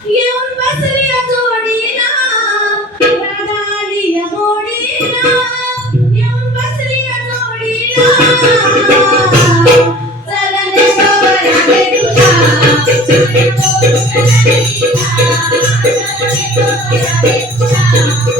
ना, ना, ना, Thank you.